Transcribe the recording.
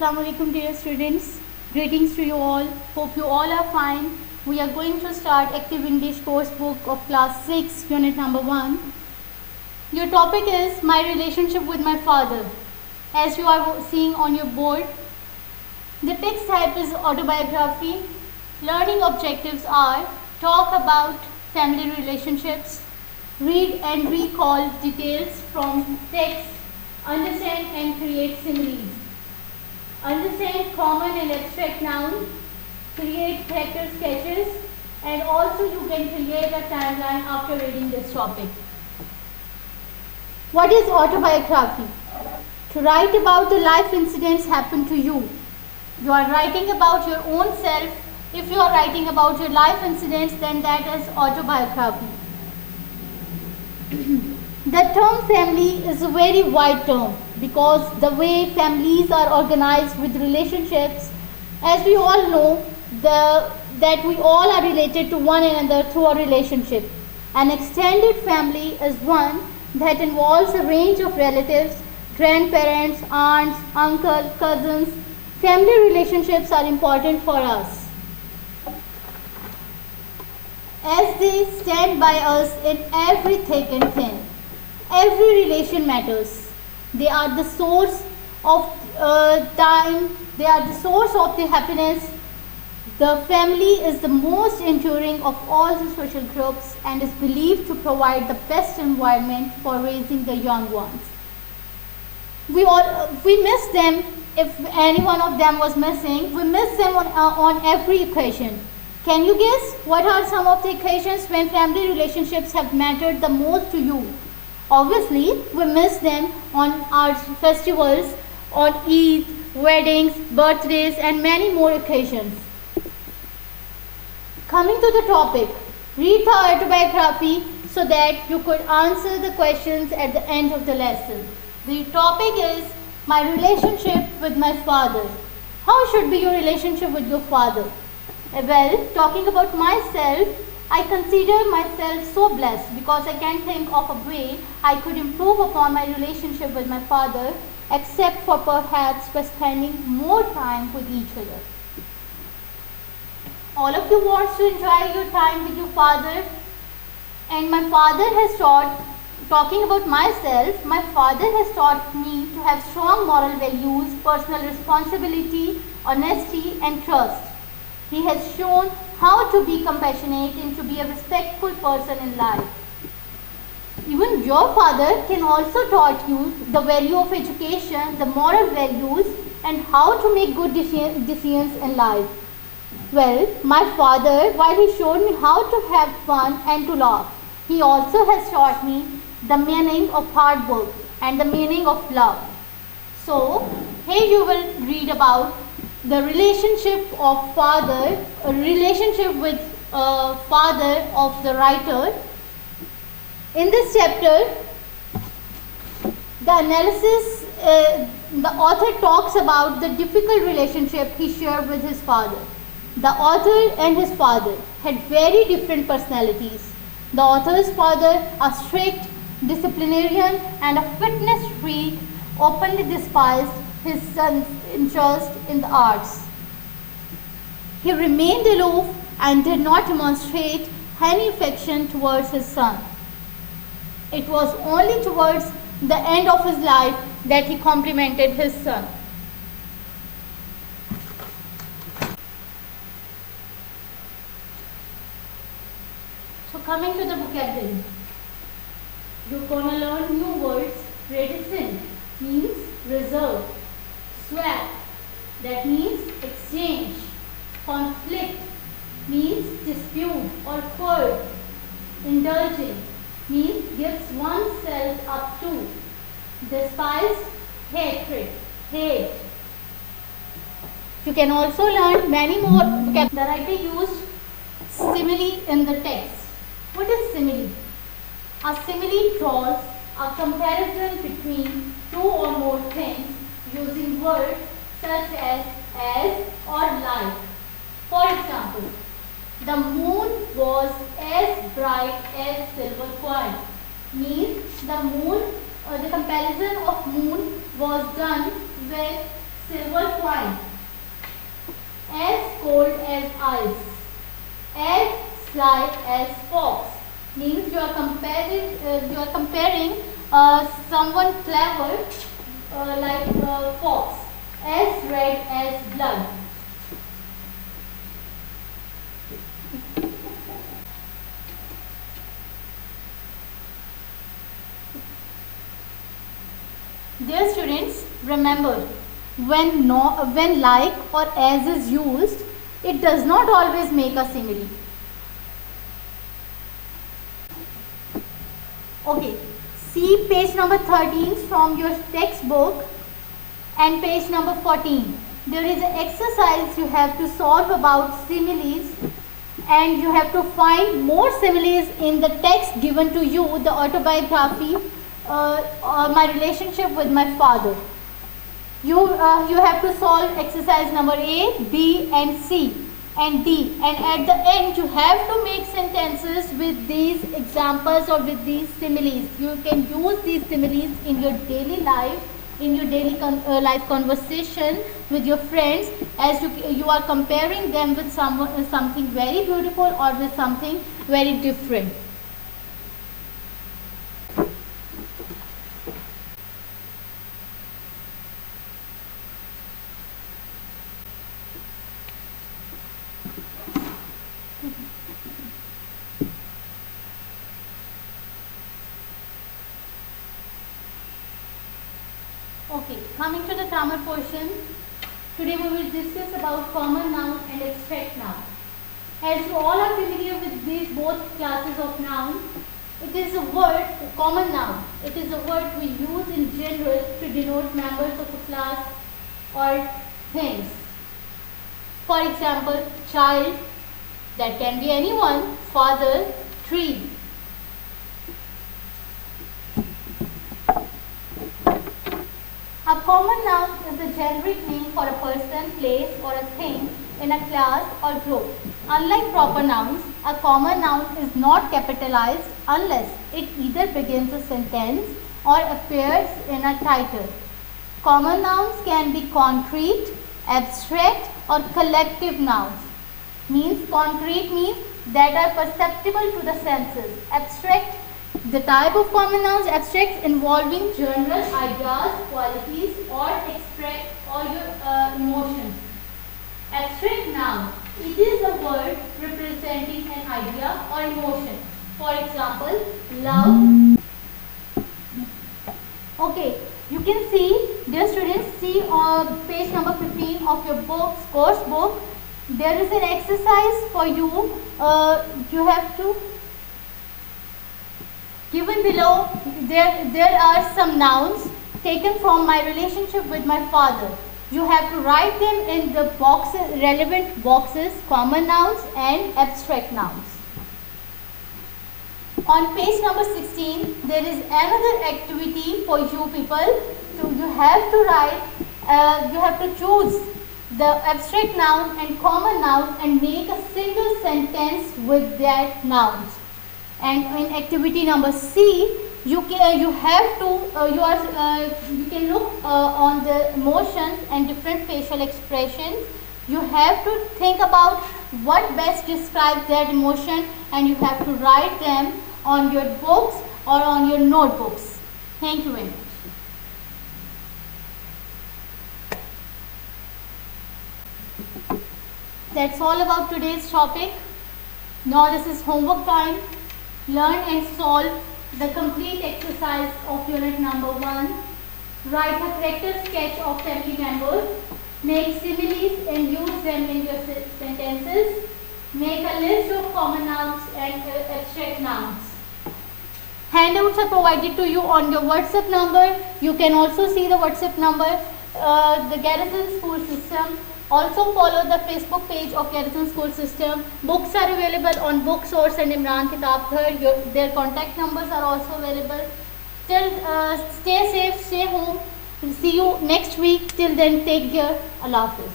Assalamu alaikum dear students. Greetings to you all. Hope you all are fine. We are going to start Active English course book of class 6 unit number 1. Your topic is my relationship with my father. As you are seeing on your board, the text type is autobiography. Learning objectives are talk about family relationships, read and recall details from text, understand and create similes. Understand common and abstract nouns, create character sketches, and also you can create a timeline after reading this topic. What is autobiography? To write about the life incidents happen to you. You are writing about your own self. If you are writing about your life incidents, then that is autobiography. The term family is a very wide term because the way families are organized with relationships, as we all know, that we all are related to one another through a relationship. An extended family is one that involves a range of relatives, grandparents, aunts, uncles, cousins. Family relationships are important for us, as they stand by us in every thick and thin. Every relation matters. They are the source of time. They are the source of the happiness. The family is the most enduring of all the social groups and is believed to provide the best environment for raising the young ones. We miss them. If any one of them was missing, we miss them on every occasion. Can you guess what are some of the occasions when family relationships have mattered the most to you? Obviously, we miss them on our festivals, on Eid, weddings, birthdays, and many more occasions. Coming to the topic, read the autobiography so that you could answer the questions at the end of the lesson. The topic is my relationship with my father. How should be your relationship with your father? Well, talking about myself, I consider myself so blessed because I can think of a way I could improve upon my relationship with my father, except for perhaps by spending more time with each other. All of you want to enjoy your time with your father, and my father has taught, talking about myself, my father has taught me to have strong moral values, personal responsibility, honesty and trust. He has shown how to be compassionate and to be a respectful person in life. Even your father can also taught you the value of education, the moral values, and how to make good decisions in life. Well, my father, while he showed me how to have fun and to laugh, he also has taught me the meaning of hard work and the meaning of love. So, here you will read about the relationship of father, a relationship with father of the writer. In this chapter, the analysis, the author talks about the difficult relationship he shared with his father. The author and his father had very different personalities. The author's father, a strict disciplinarian and a fitness freak, openly despised his son's interest in the arts. He remained aloof and did not demonstrate any affection towards his son. It was only towards the end of his life that he complimented his son. So coming to the vocabulary, you're going to learn new words. Reticent means reserve. Swap, that means exchange. Conflict means dispute or quarrel. Indulging means gives oneself up to. Despise, hatred, hate. You can also learn many more vocabulary. The writer used simile in the text. What is simile? A simile draws a comparison between two or more things using words such as or like. For example, the moon was as bright as silver coin. Means the moon, the comparison of moon was done with silver coin. As cold as ice. As sly as fox. Means you are comparing someone clever like fox. As red as blood. Dear students, remember, when like or as is used, it does not always make a simile. Okay, see page number 13 from your textbook and page number 14. There is an exercise you have to solve about similes, and you have to find more similes in the text given to you, the autobiography, my relationship with my father. You have to solve exercise number A, B and C and D, and at the end you have to make sentences with these examples or with these similes. You can use these similes in your daily life, in your daily life conversation with your friends, as you are comparing them with something very beautiful or with something very different. Okay, coming to the grammar portion, today we will discuss about common noun and abstract noun. As you all are familiar with these both classes of noun, it is a word, common noun. It is a word we use in general to denote members of a class or things. For example, child, that can be anyone, father, tree. A common noun is a generic name for a person, place or a thing in a class or group. Unlike proper nouns, a common noun is not capitalized unless it either begins a sentence or appears in a title. Common nouns can be concrete, abstract or collective nouns. Means concrete means that are perceptible to the senses. Abstract, the type of common nouns, abstract, involving general ideas, qualities or express or your emotions. Abstract noun, it is a word representing an idea or emotion. For example, love. Okay, you can see, dear students, see on page number 15 of your books, course book. There is an exercise for you. You have to, given below, there are some nouns taken from my relationship with my father. You have to write them in the boxes, relevant boxes, common nouns and abstract nouns. On page number 16, there is another activity for you people. So you have to write, you have to choose the abstract noun and common noun and make a single sentence with that nouns. And in activity number C, you can look on the emotions and different facial expressions. You have to think about what best describes that emotion, and you have to write them on your books or on your notebooks. Thank you very much. That's all about today's topic. Now this is homework time. Learn and solve the complete exercise of unit number 1. Write a character sketch of family members. Make similes and use them in your sentences. Make a list of common nouns and abstract nouns. Handouts are provided to you on your WhatsApp number. You can also see the WhatsApp number. The Garrison School System. Also follow the Facebook page of Garrison School System. Books are available on Booksource and Imran Kitab Ghar. Their contact numbers are also available. Till stay safe, stay home. See you next week. Till then, take care. Allah Hafiz.